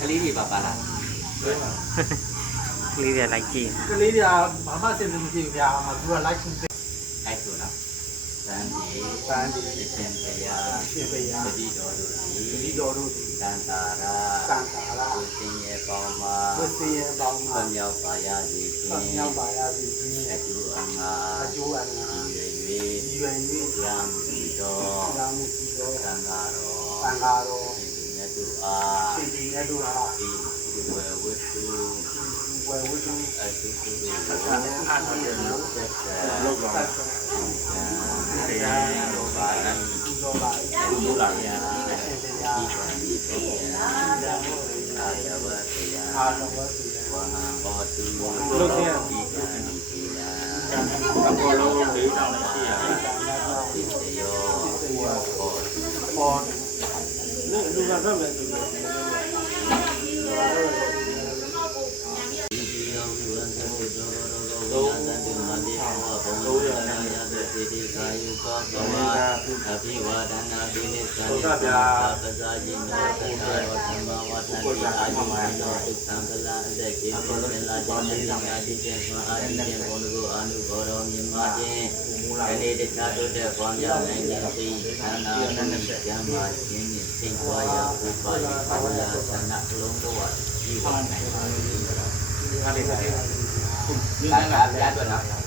ကလေးတွေပါပါလား ကလေးတွေလိုက်ကြည့် ကလေးတွေကဘာမှစဉ်းစားမကြည့်ဘူးဗျာ။သူကလိုက်ချင်း အဲ့ဆိုနော်သံဒီ ပန်းဒီ အရှင်တရား ရှင်ပယာ ပတိတော်တို့ ဒီ သည် တော်တို့ဒီ တန်တာရာ တန်တာရာ ကိုစင်ရဲ့ပေါင်းမှာ ဝစီရဲ့ပေါင်း ပ မှာ မြောက်ပါရစေဖြ ပတ် င့် မြောက်ပါရစေခြင်း အကျိုးအငါ အကျိုးအနာ ဒီ၍ ဒီရွယ်၍ ရံပြီးတော့ လာမှုပြီးတော့ သံဃာတော် သံဃာတော် ဒီမြတ်တို့အား ရှင်ဒီရဲ့တို့ဟာ ဒီဝေဝတ္ထု ဝယ်ဝတ္ထု အတုတုတို့ အခါနဲ့အားထုတ်တယ်လို့ သက်သာ လောက်တော့ တရားတော်ပါရန် ဒီတော့ပါ ဘုရားရာ ရှင်တရား ဒီပါဏိတရားအာယဝတ္တရား အာတော်ဝတ်စီ ဝါဟံဘောတုလို့ဆရာဒီပါဏိတရားအပေါ်လုံး၄တောင်နဲ့ရှိရဒီတယောဘောတု ပေါ် လူကတော့လည်းသူ ဒီယောဝန္တဝိဒောရောဝန္တံမတိဘောဘုံလောကနာယသေတိကာယုသောဘဝအภิဝါဒနာပိနိသံသပ္ပဇာจิโนသတ္တရောသမ္မာဝတ္တတိအာယုမနောဒုက္ခံပလအသက်ကိပုသလာတိနိယာတိတေသအာတိတေဘောနုအာနုဘောရောမြမခြင်းခဏိတခြားတို့တဲ့ဘောမြောက်နိုင်ခြင်းသိခန္ဓာနန္ဒကျမ်းမာခြင်းနှင့်သိဝါယဘုပါယဘာဝယသနာလုံးတော်ဝါဒီဝါနိုင်ပါ ဟာလေ ဒါကပြတ်တော့နော်